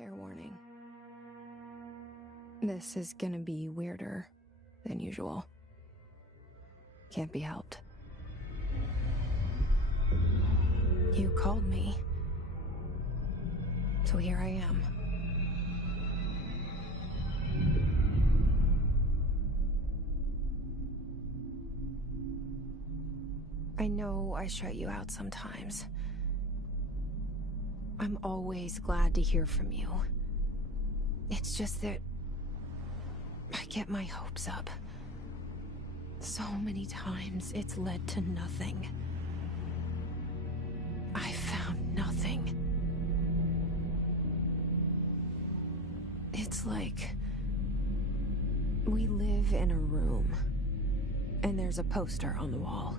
Fair warning. This is gonna be weirder than usual. Can't be helped. You called me. So here I am. I know I shut you out sometimes. I'm always glad to hear from you. It's just that I get my hopes up. So many times it's led to nothing. I found nothing. It's like we live in a room, and there's a poster on the wall.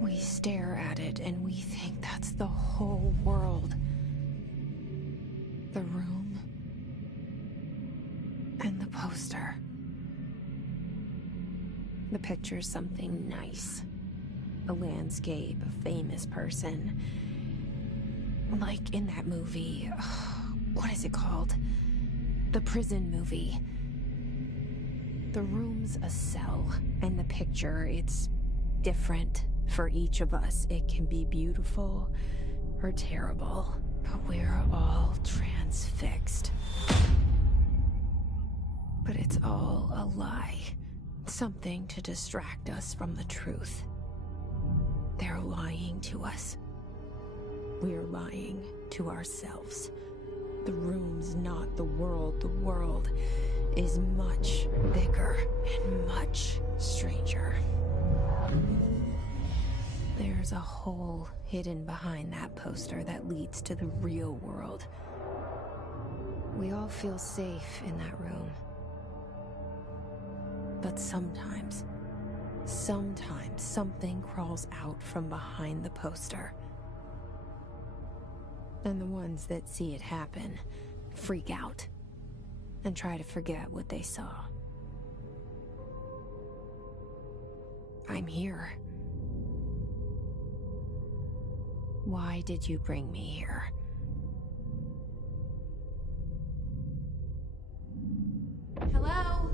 We stare at it and we think that's the whole world. The room and the poster. The picture's something nice. A landscape, a famous person. Like in that movie, what is it called? The prison movie. The room's a cell, and the picture, it's different for each of us. It can be beautiful or terrible, but we're all transfixed. But it's all a lie. Something to distract us from the truth. They're lying to us. We're lying to ourselves. The room's not the world. The world is much bigger and much stranger. There's a hole hidden behind that poster that leads to the real world. We all feel safe in that room. But sometimes something crawls out from behind the poster. And the ones that see it happen freak out and try to forget what they saw. I'm here. Why did you bring me here? Hello?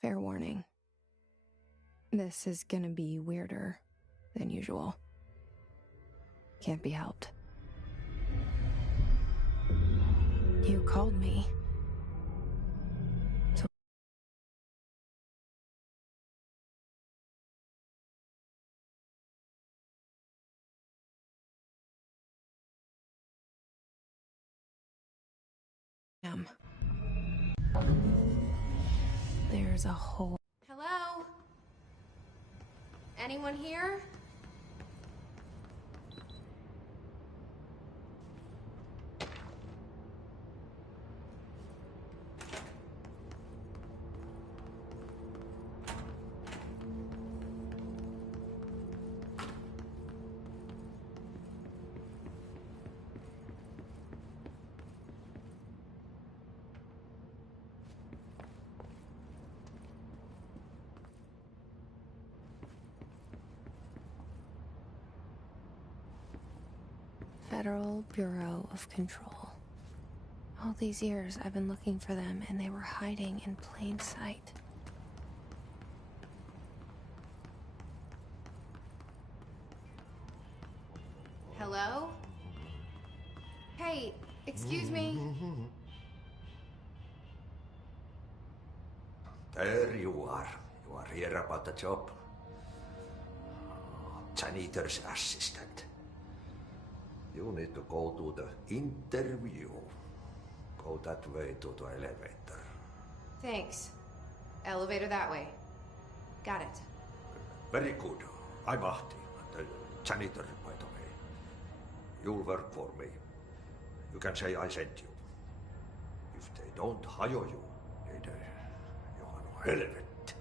Fair warning. This is gonna be weirder than usual. Can't be helped. You called me. So there's a hole. Hello? Anyone here? Federal Bureau of Control. All these years I've been looking for them and they were hiding in plain sight. Hello? Hey, excuse me. There you are. You are here about the job. Janitor's assistant. You need to go to the interview. Go that way to the elevator. Thanks. Elevator that way. Got it. Very good. I'm Ahti, the janitor, by the way. You'll work for me. You can say I sent you. If they don't hire you, then you are no helvet.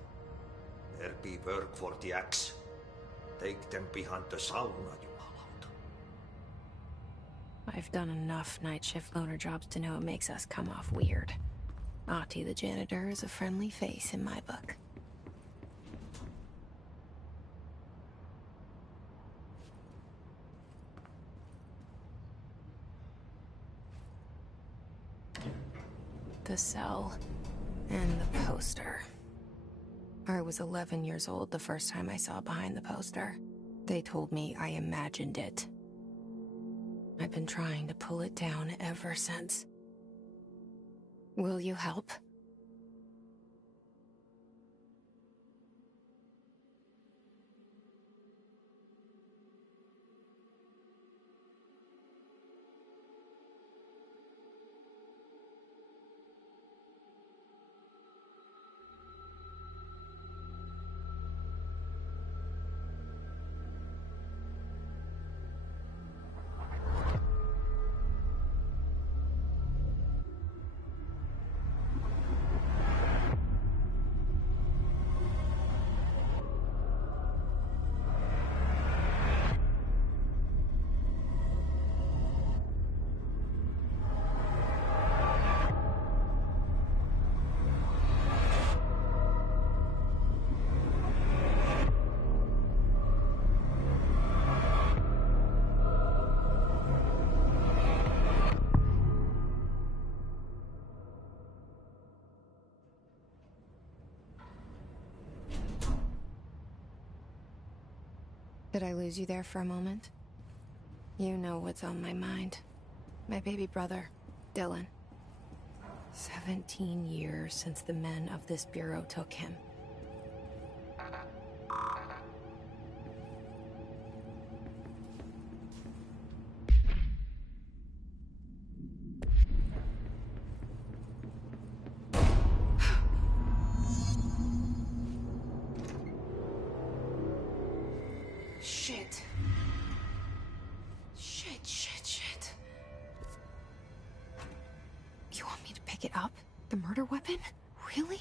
There be work for the axe. Take them behind the sauna, jumalauta. I've done enough night shift loner jobs to know it makes us come off weird. Ahti the janitor is a friendly face in my book. The cell and the poster. I was 11 years old the first time I saw behind the poster. They told me I imagined it. I've been trying to pull it down ever since. Will you help? Did I lose you there for a moment? You know what's on my mind. My baby brother, Dylan. 17 years since the men of this bureau took him. Shit. Shit. You want me to pick it up? The murder weapon? Really?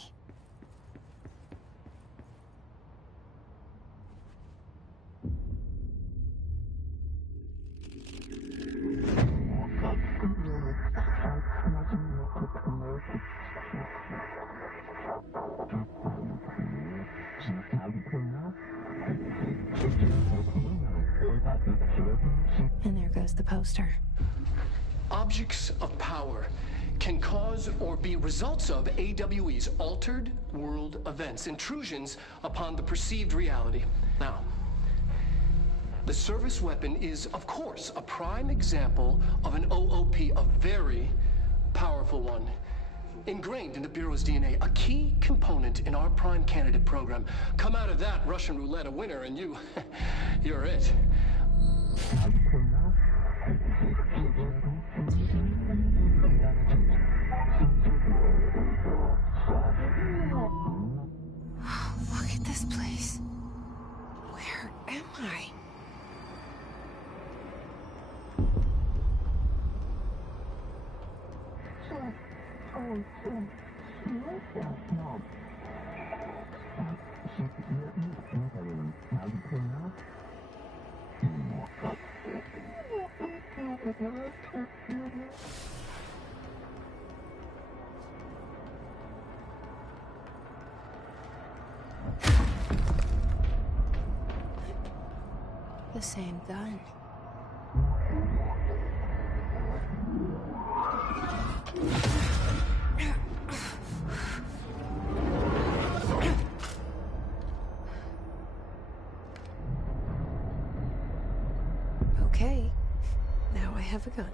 And there goes the poster. Objects of power can cause or be results of AWE's altered world events, intrusions upon the perceived reality. Now, the service weapon is, of course, a prime example of an OOP, a very powerful one. Ingrained in the Bureau's DNA, a key component in our prime candidate program. Come out of that Russian roulette a winner and you're it. Look at this place. Where am I? The same gun. have a gun.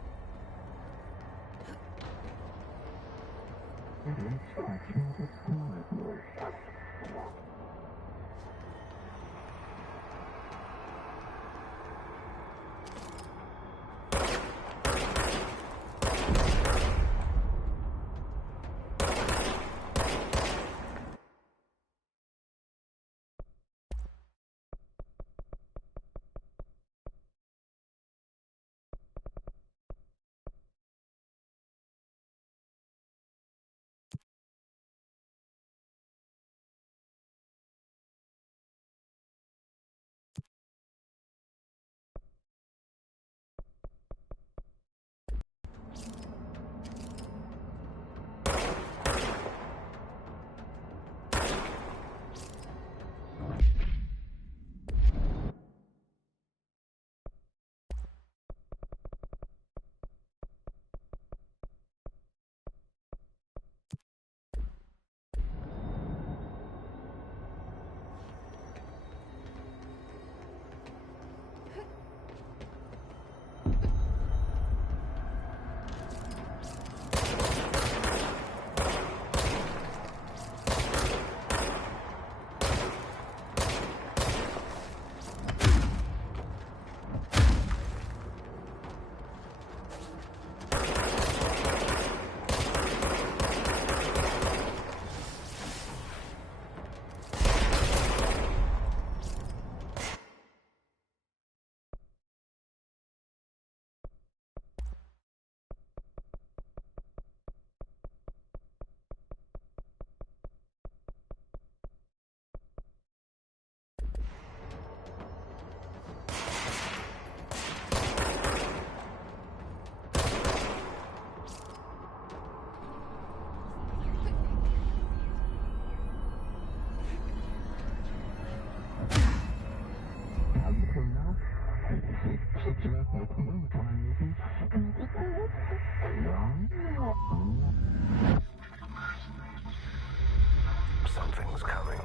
Something's coming.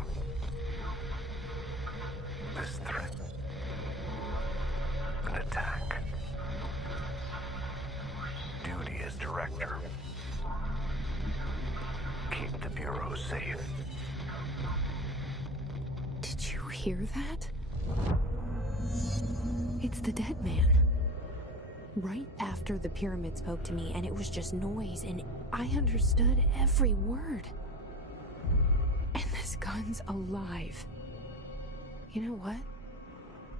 This threat. An attack. Duty as director. Keep the Bureau safe. Did you hear that? It's the dead man. Right after the pyramid spoke to me, and it was just noise, and I understood every word. And this gun's alive. You know what?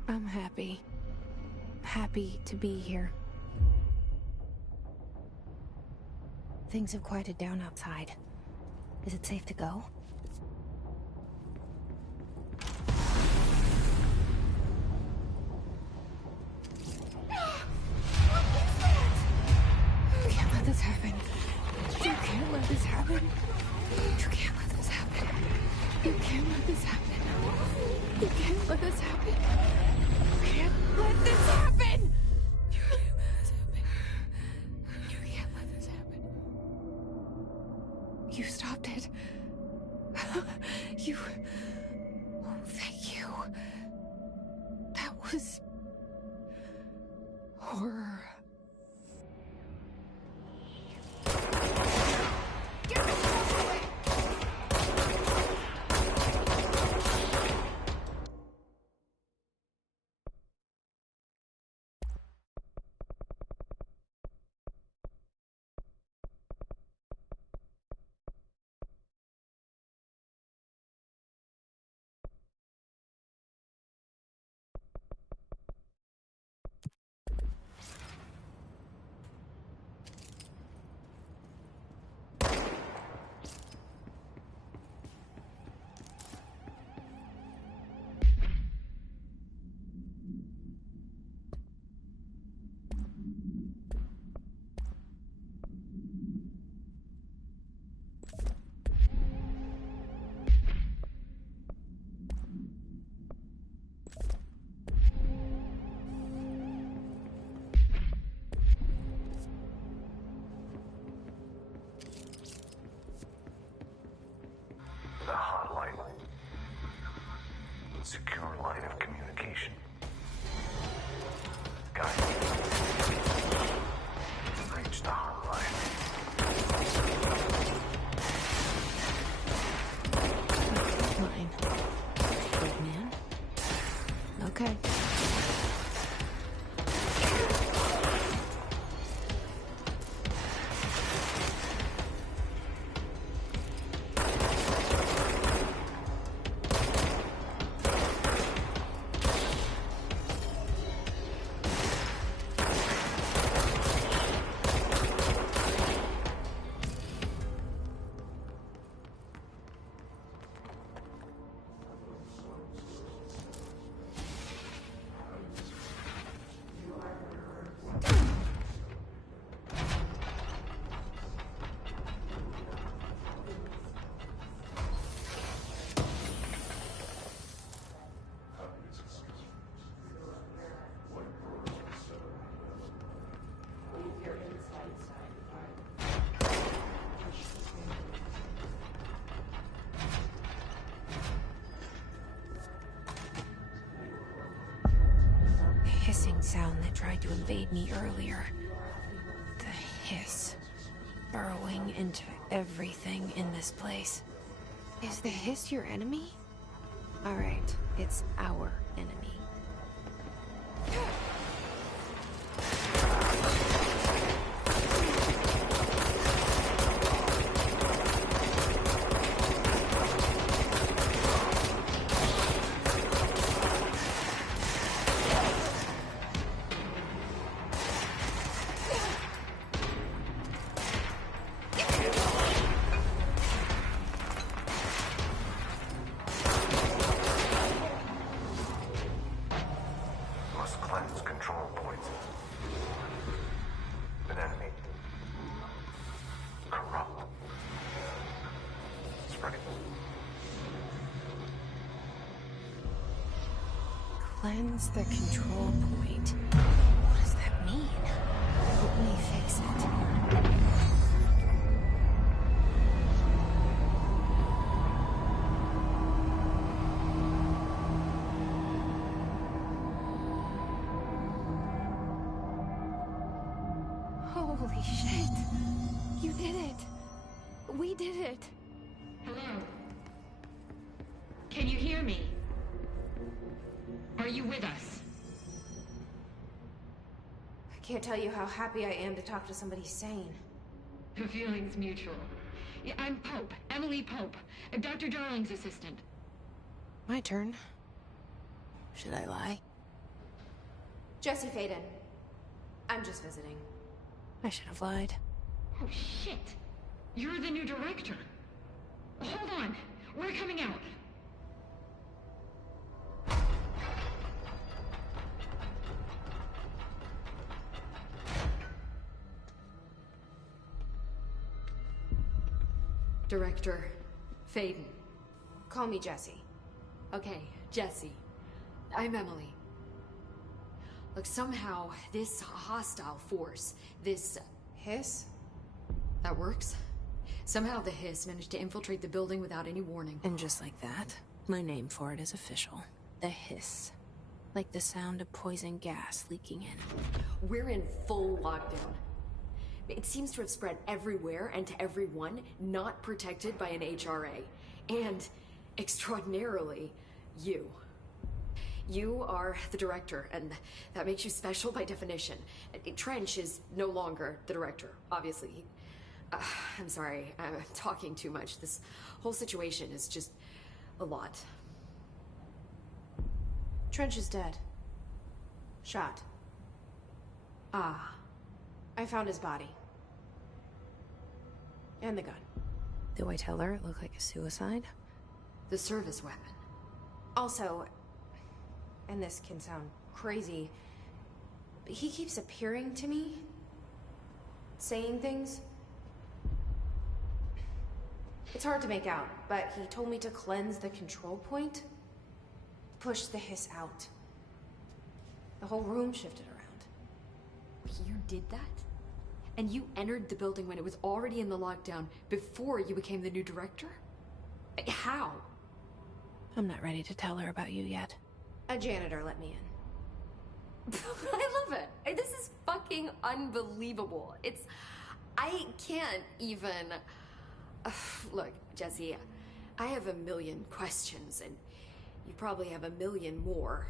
I'm happy. Happy to be here. Things have quieted down outside. Is it safe to go? You can't let this happen. You can't let this happen. You can't let this happen. You can't let this happen. You can't let this happen. You can't let this happen. You can't let this happen. You can't let this happen. You stopped it. You... Oh, thank you. That was... horror. The hotline. Secure line of communication. Guys. sound that tried to invade me earlier. The hiss. Burrowing into everything in this place. Is the hiss your enemy? Alright, it's our enemy. Must cleanse control points. An enemy. Corrupt. Spreading. Cleanse the control point. What does that mean? Help me fix it. Holy shit. You did it. We did it. Hello? Can you hear me? Are you with us? I can't tell you how happy I am to talk to somebody sane. The feeling's mutual. Yeah, I'm Pope, Emily Pope, Dr. Darling's assistant. My turn. Should I lie? Jesse Faden. I'm just visiting. I should have lied. Oh, shit. You're the new director. Hold on. We're coming out. Director Faden. Call me Jesse. Okay, Jesse. I'm Emily. Look, somehow this hostile force, this... Hiss? that works? Somehow the hiss managed to infiltrate the building without any warning. And just like that, my name for it is official. The hiss. Like the sound of poison gas leaking in. We're in full lockdown. It seems to have spread everywhere and to everyone not protected by an HRA. And, extraordinarily, you. You are the director, and that makes you special by definition. Trench is no longer the director, obviously. I'm sorry, I'm talking too much. This whole situation is just a lot. Trench is dead. Shot. Ah. I found his body. And the gun. Do I tell her it looked like a suicide? The service weapon. Also, and this can sound crazy, but he keeps appearing to me, saying things. It's hard to make out, but he told me to cleanse the control point, push the hiss out. The whole room shifted around. You did that? And you entered the building when it was already in the lockdown before you became the new director? How? I'm not ready to tell her about you yet. A janitor let me in. I love it. This is fucking unbelievable. I can't even... Look, Jesse, I have a million questions, and you probably have a million more.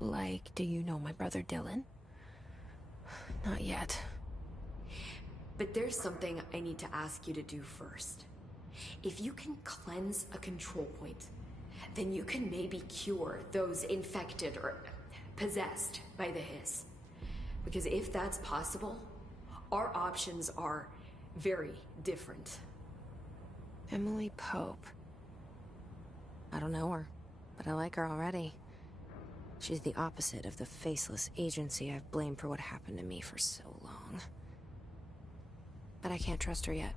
Like, do you know my brother Dylan? Not yet. But there's something I need to ask you to do first. If you can cleanse a control point, then you can maybe cure those infected or possessed by the hiss. Because if that's possible, our options are very different. Emily Pope. I don't know her, but I like her already. She's the opposite of the faceless agency I've blamed for what happened to me for so long. But I can't trust her yet.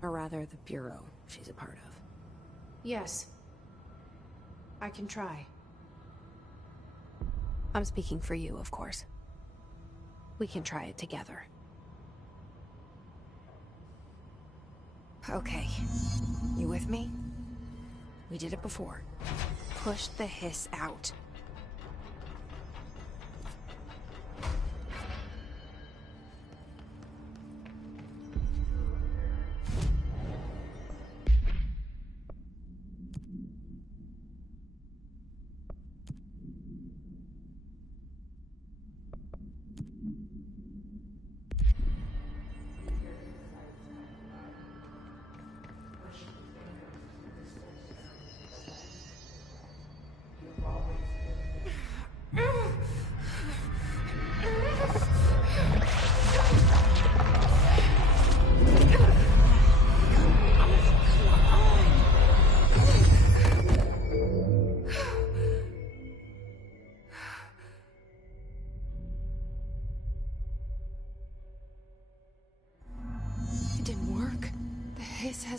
Or rather, the bureau she's a part of. Yes. I can try. I'm speaking for you, of course. We can try it together. Okay. You with me? We did it before. Push the hiss out.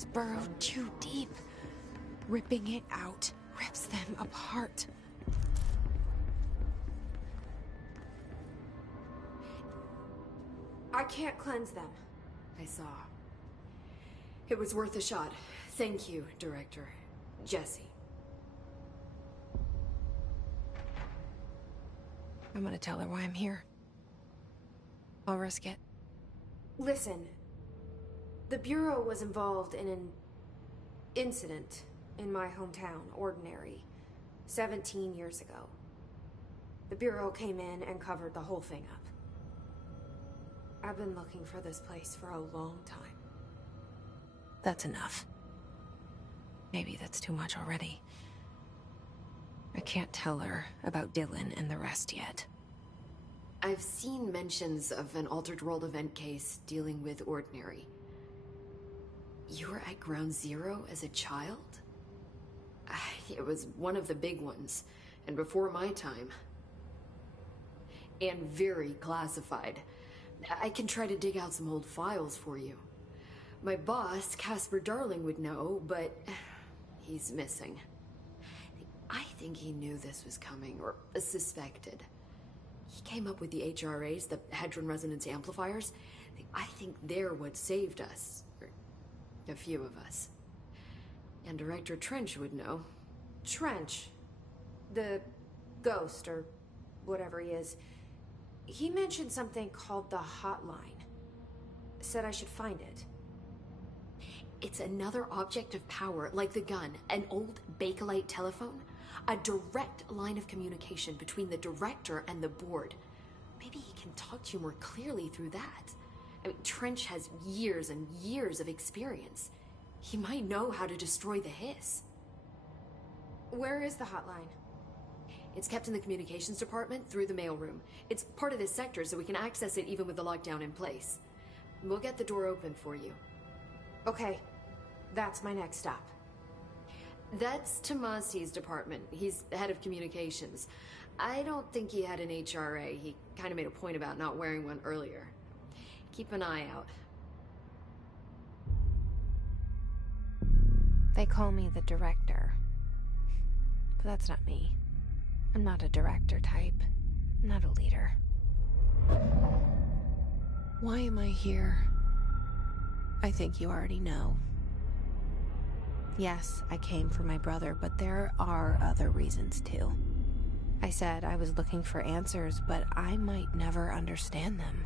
has burrowed too deep. Ripping it out rips them apart. I can't cleanse them. I saw. It was worth a shot. Thank you, Director. Jesse. I'm gonna tell her why I'm here. I'll risk it. Listen, the Bureau was involved in an incident in my hometown, Ordinary, 17 years ago. The Bureau came in and covered the whole thing up. I've been looking for this place for a long time. That's enough. Maybe that's too much already. I can't tell her about Dylan and the rest yet. I've seen mentions of an Altered World event case dealing with Ordinary. You were at Ground Zero as a child? It was one of the big ones, and before my time. And very classified. I can try to dig out some old files for you. My boss, Casper Darling, would know, but he's missing. I think he knew this was coming, or suspected. He came up with the HRAs, the Hadron Resonance Amplifiers. I think they're what saved us. Or a few of us. And Director Trench would know. Trench, the ghost, or whatever he is, he mentioned something called the Hotline. Said I should find it. It's another object of power, like the gun, an old Bakelite telephone. A direct line of communication between the Director and the board. Maybe he can talk to you more clearly through that. I mean, Trench has years and years of experience. He might know how to destroy the hiss. Where is the hotline? It's kept in the communications department through the mailroom. It's part of this sector, so we can access it even with the lockdown in place. We'll get the door open for you. Okay, that's my next stop. That's Tomasi's department. He's head of communications. I don't think he had an HRA. He kind of made a point about not wearing one earlier. Keep an eye out. They call me the Director. But that's not me. I'm not a director type. I'm not a leader. Why am I here? I think you already know. Yes, I came for my brother, but there are other reasons too. I said I was looking for answers, but I might never understand them.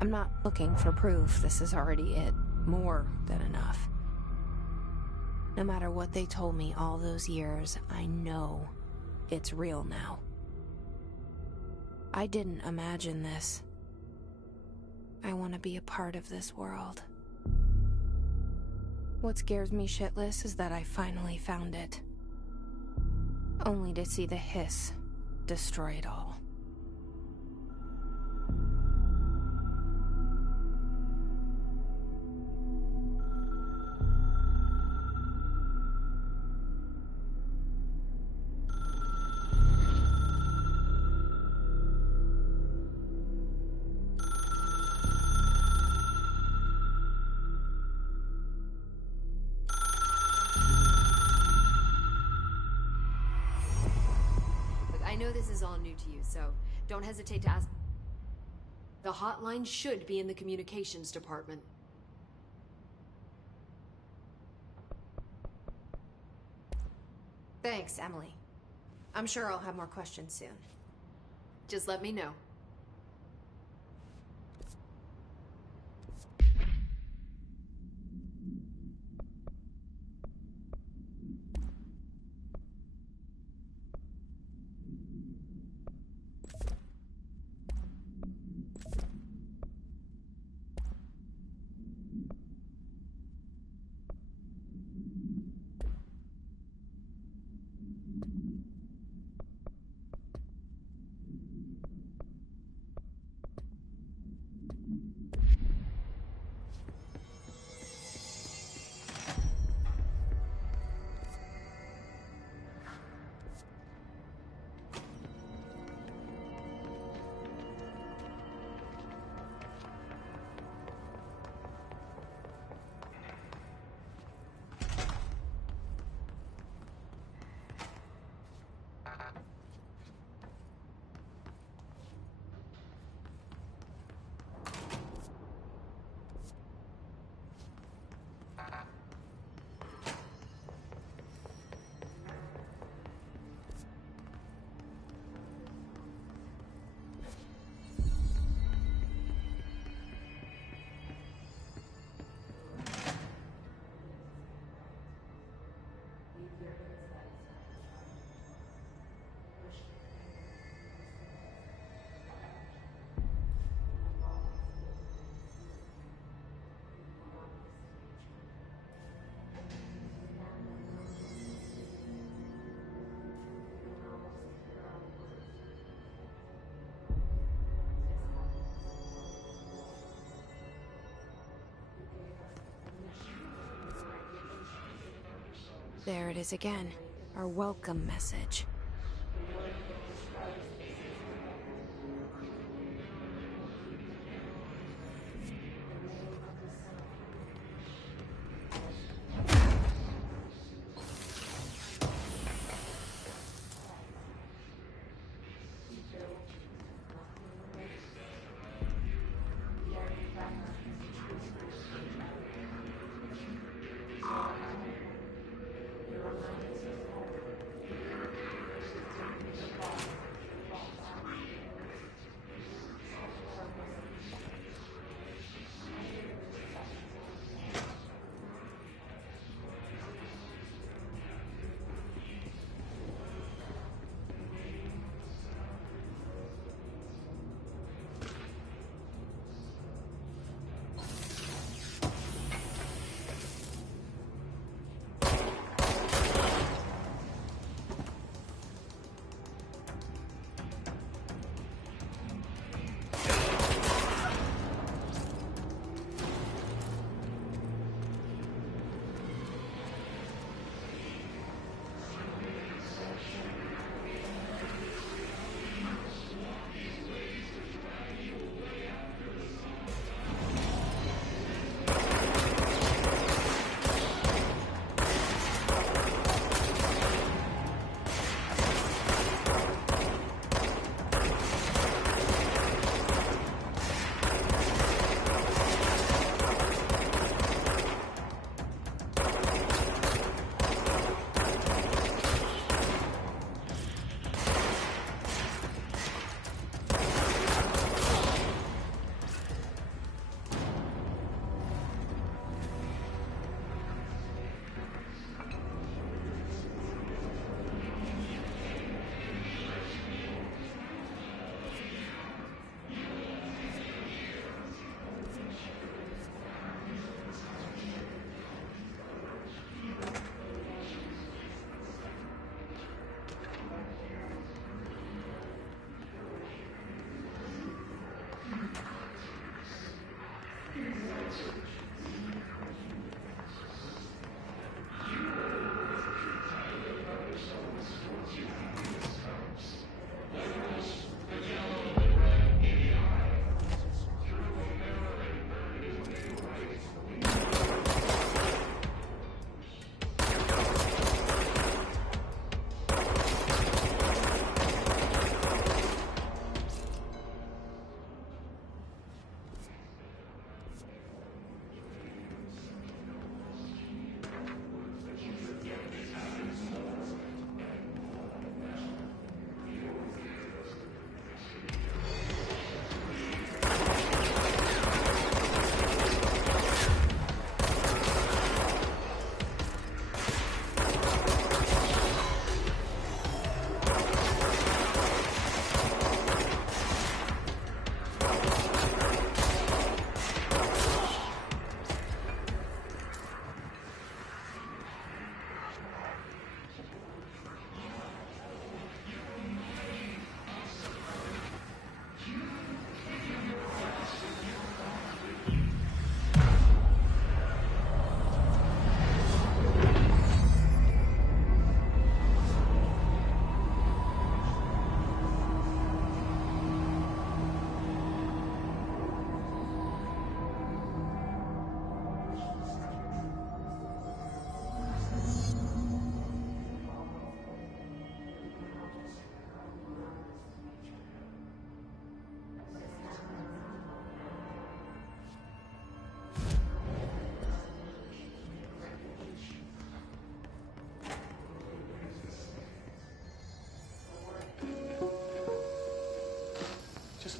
I'm not looking for proof. This is already it. More than enough. No matter what they told me all those years, I know it's real now. I didn't imagine this. I want to be a part of this world. What scares me shitless is that I finally found it. Only to see the hiss destroy it all. I know this is all new to you, so don't hesitate to ask. The hotline should be in the communications department. Thanks, Emily. I'm sure I'll have more questions soon. Just let me know. There it is again. Our welcome message.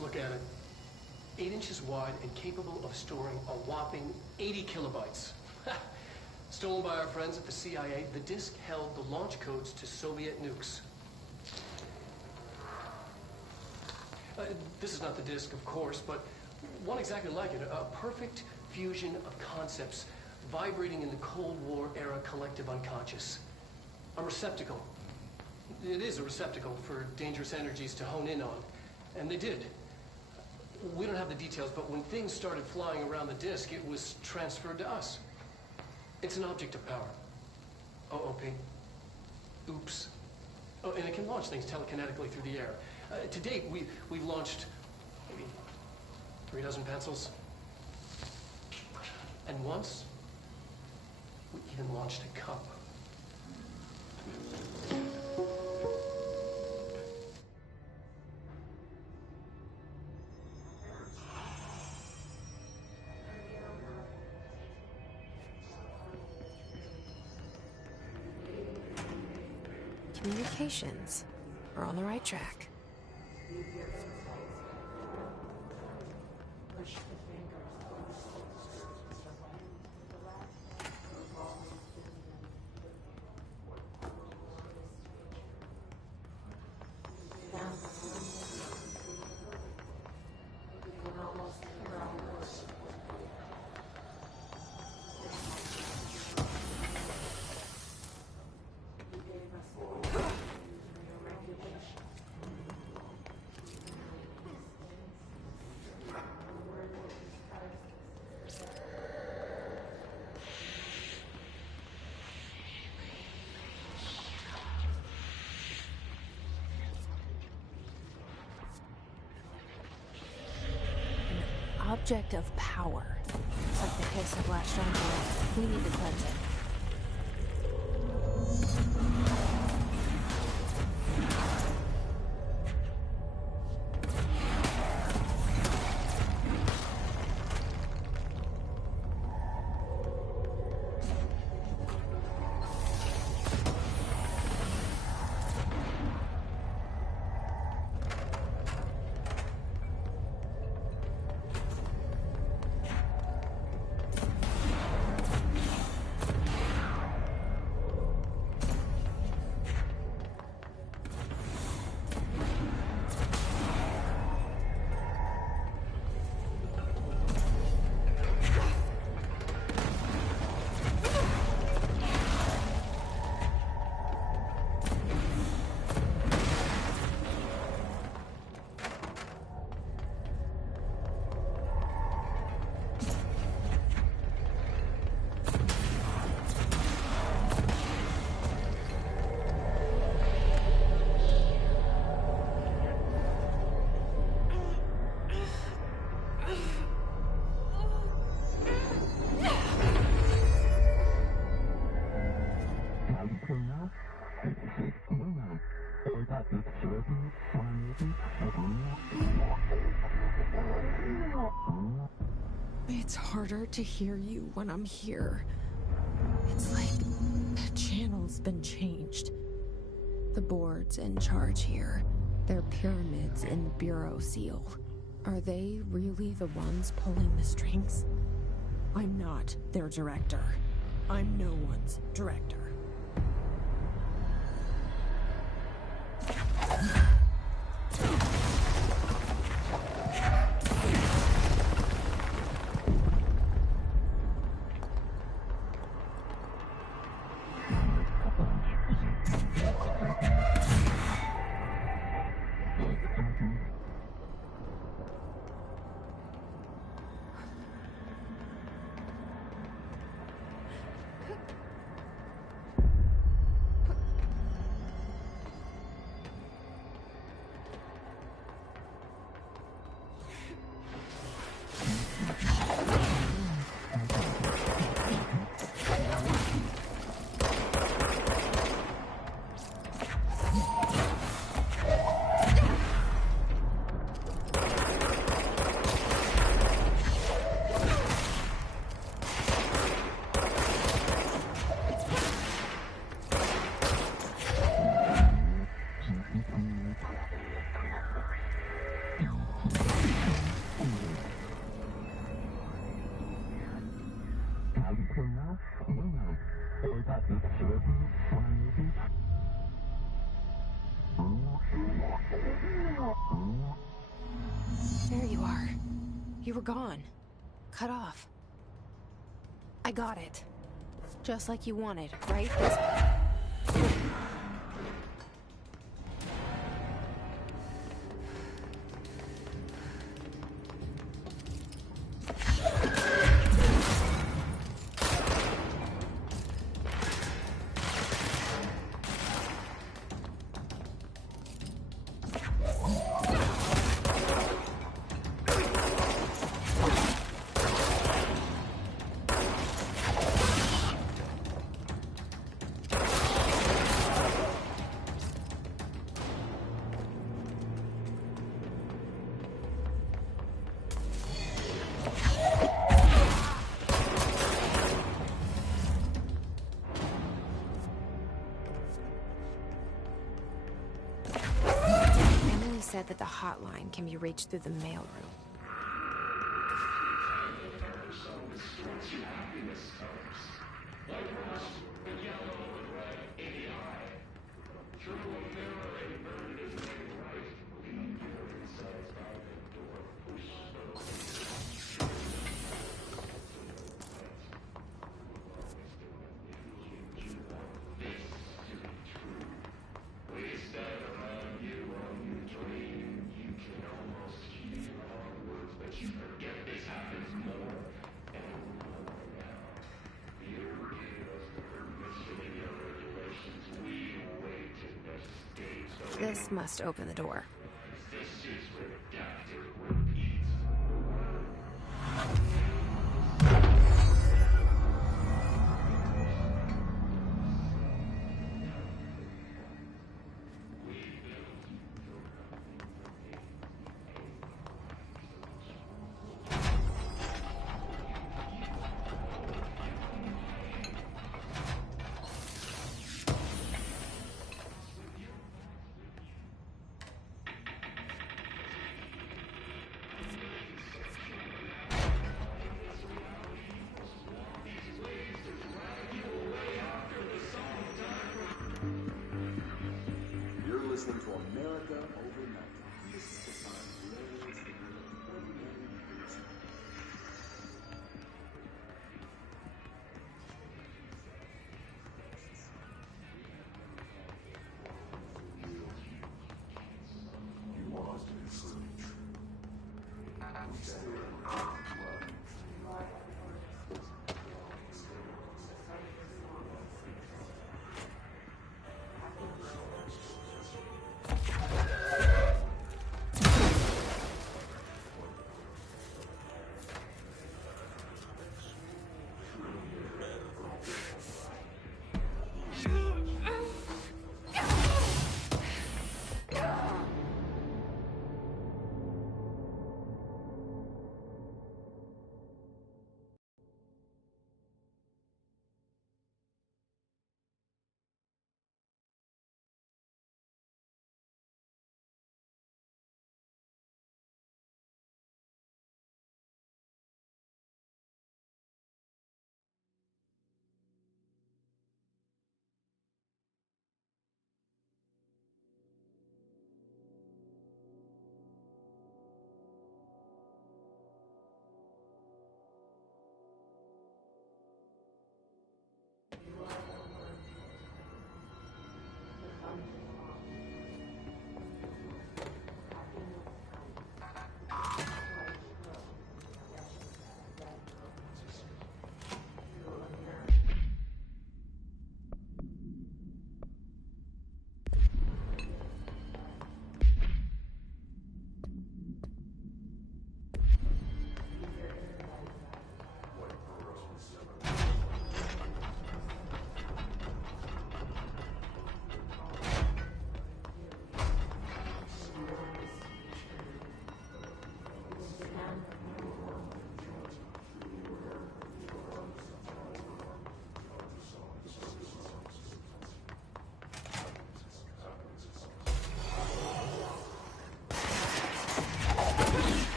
Look at it. 8 inches wide and capable of storing a whopping 80 kilobytes. Stolen by our friends at the CIA, the disk held the launch codes to Soviet nukes. This is not the disk, of course, but one exactly like it. A perfect fusion of concepts vibrating in the Cold War era collective unconscious. A receptacle. It is a receptacle for dangerous energies to hone in on. And they did. We don't have the details, but when things started flying around the disk, it was transferred to us. It's an object of power. OOP. Oops. Oh, and it can launch things telekinetically through the air. To date, we've launched maybe 3 dozen pencils. And once, we even launched a cup. Communications. We're on the right track. Object of power. It's like the hiss of latched onto it. We need to cleanse it. It's harder to hear you when I'm here. It's like the channel's been changed. The board's in charge here. They're pyramids in the Bureau seal. Are they really the ones pulling the strings? I'm not their director. I'm no one's director. There you are. You were gone. Cut off. I got it. Just like you wanted, right? said that the hotline can be reached through the mailroom. This must open the door. Listening to America Overnight.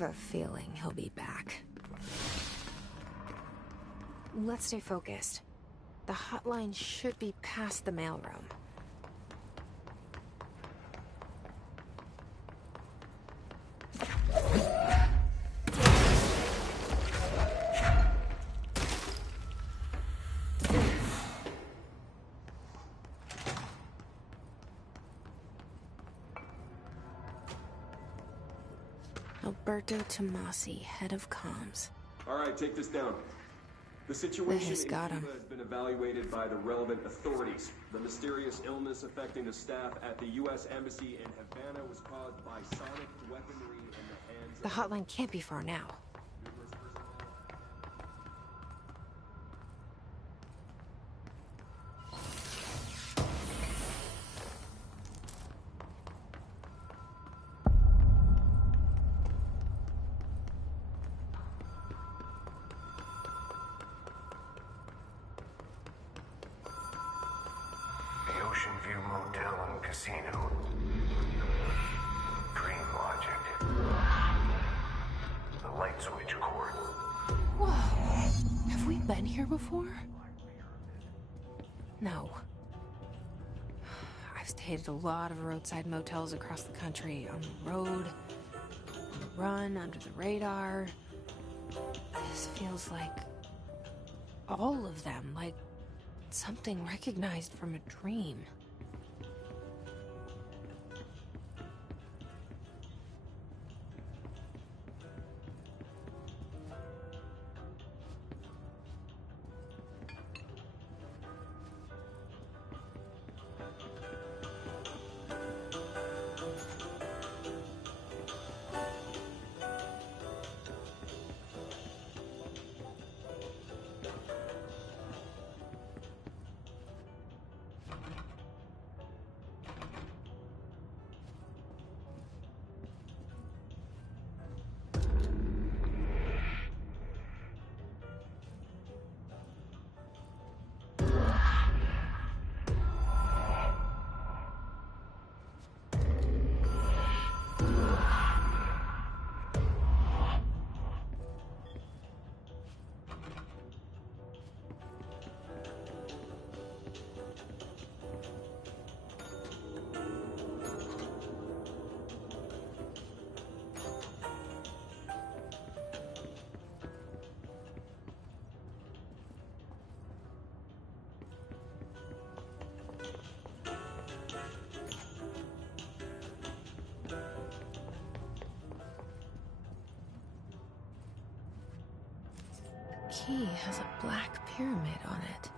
have a feeling he'll be back. Let's stay focused. The hotline should be past the mailroom. Alberto Tomasi, head of comms. All right, take this down. The situation in Cuba got him. has been evaluated by the relevant authorities. The mysterious illness affecting the staff at the U.S. Embassy in Havana was caused by sonic weaponry in the hands The hotline can't be far now. The Ocean View Motel and Casino. Dream logic. The light switch cord. Whoa. Have we been here before? No. I've stayed at a lot of roadside motels across the country. On the road, on the run, under the radar. This feels like all of them, like something recognized from a dream. Key has a black pyramid on it.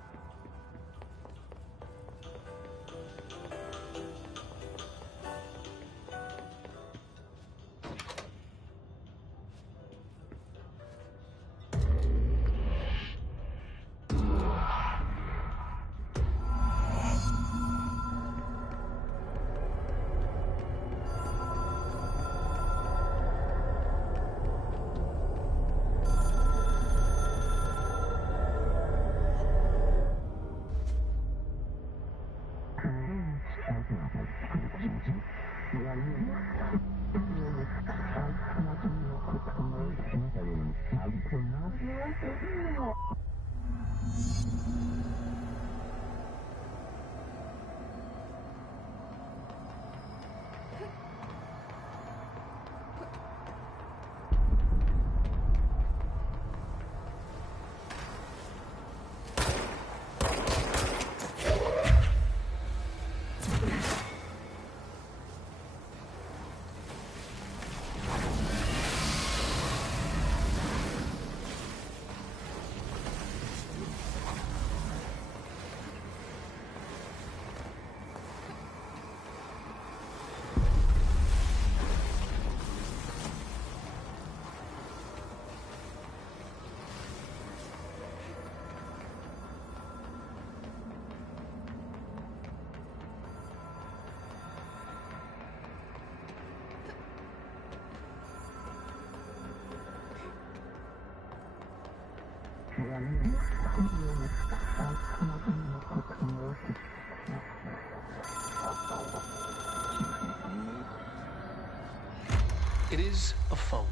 It is a phone.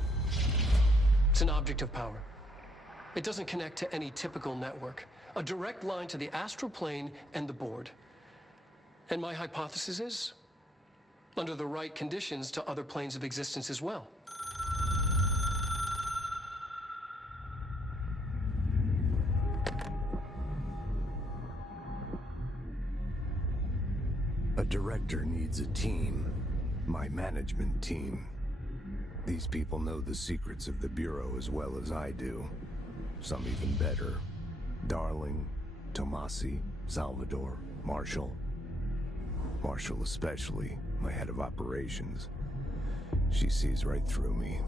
It's an object of power. It doesn't connect to any typical network. A direct line to the astral plane and the board. And my hypothesis is, under the right conditions, to other planes of existence as well. A director needs a team. My management team. These people know the secrets of the Bureau as well as I do. Some even better. Darling, Tomasi, Salvador, Marshall. Marshall especially, my head of operations. She sees right through me.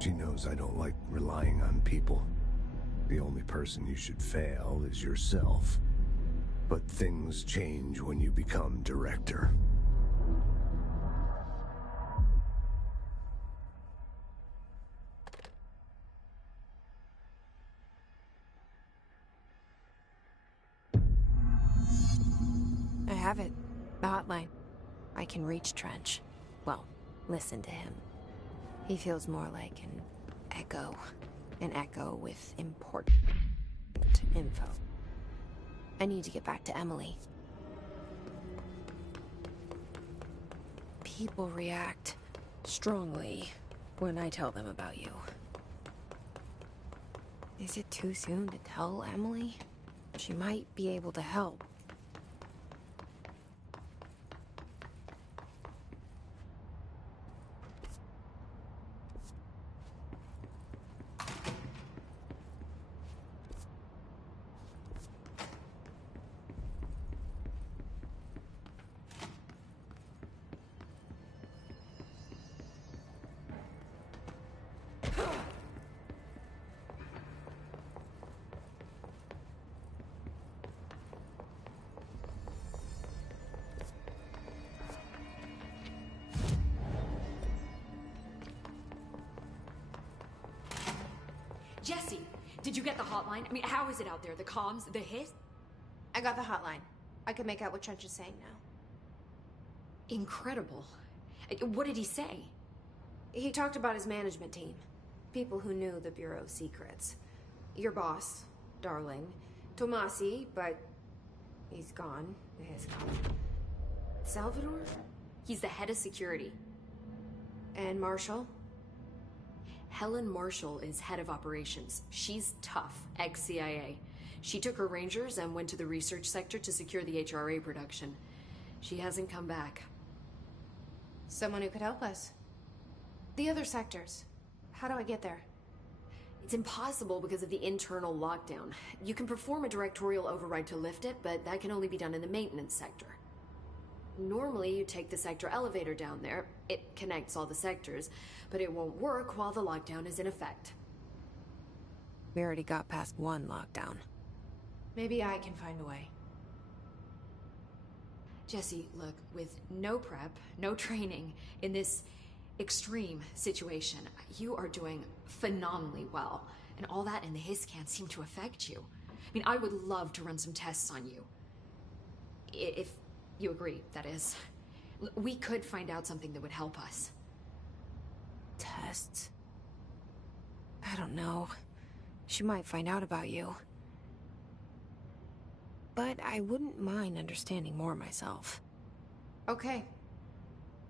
She knows I don't like relying on people. The only person you should fail is yourself. But things change when you become director. I have it. The hotline. I can reach Trench. Well, listen to him. He feels more like an echo. An echo with important info. I need to get back to Emily. People react strongly when I tell them about you. Is it too soon to tell Emily? She might be able to help. Jesse, did you get the hotline? I mean, how is it out there? The comms, the hit? I got the hotline. I can make out what Trench is saying now. Incredible. What did he say? He talked about his management team. People who knew the Bureau's secrets. Your boss, Darling. Tomasi, but he's gone. His gone. Salvador? He's the head of security. And Marshall? Helen Marshall is head of operations. She's tough, ex-CIA. She took her Rangers and went to the research sector to secure the HRA production. She hasn't come back. Someone who could help us. The other sectors. How do I get there? It's impossible because of the internal lockdown. You can perform a directorial override to lift it, but that can only be done in the maintenance sector. Normally, you take the sector elevator down there. It connects all the sectors, but it won't work while the lockdown is in effect. We already got past one lockdown. Maybe I can find a way. Jesse, look, with no prep, no training, in this extreme situation, you are doing phenomenally well. And all that and the hiss can't seem to affect you. I mean, I would love to run some tests on you. If you agree, that is. We could find out something that would help us. Tests? I don't know. She might find out about you. But I wouldn't mind understanding more myself. Okay.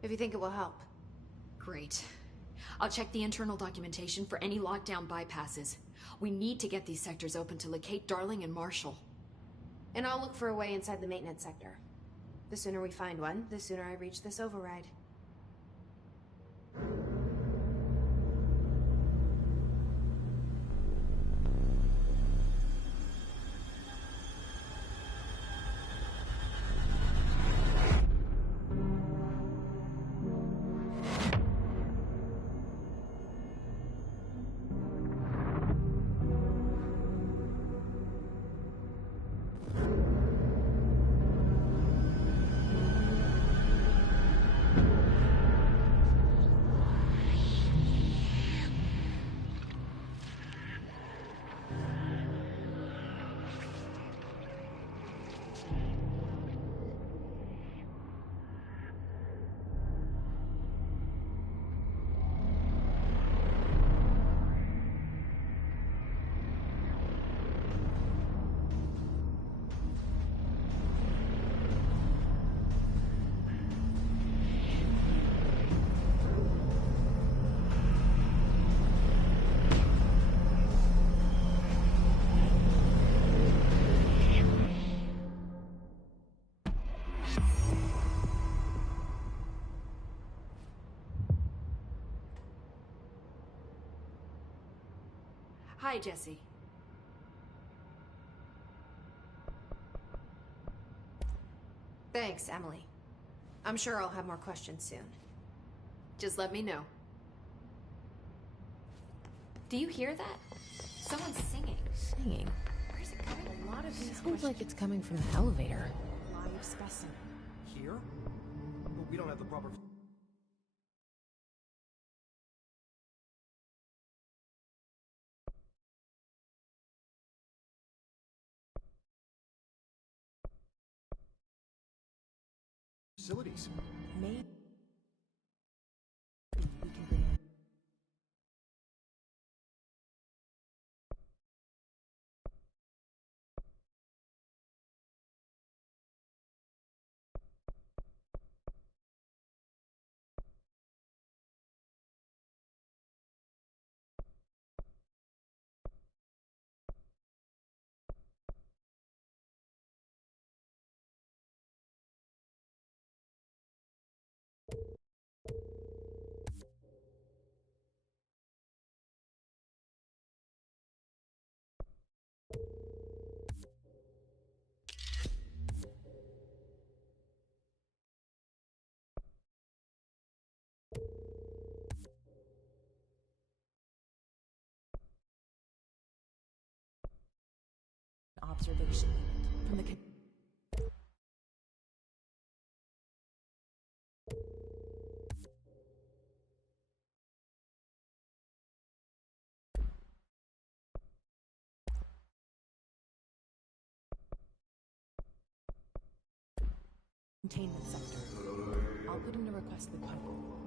If you think it will help. Great. I'll check the internal documentation for any lockdown bypasses. We need to get these sectors open to locate Darling and Marshall. And I'll look for a way inside the maintenance sector. The sooner we find one, the sooner I reach this override. Hi, Jesse. Thanks, Emily. I'm sure I'll have more questions soon. Just let me know. Do you hear that? Someone's singing. Singing? Where's it coming? A lot of these Sounds like it's coming from the elevator. live specimen. Here? Well, we don't have the proper... facilities. Maybe we can bring in... observation unit from the... containment sector. I'll put in a request with Piper.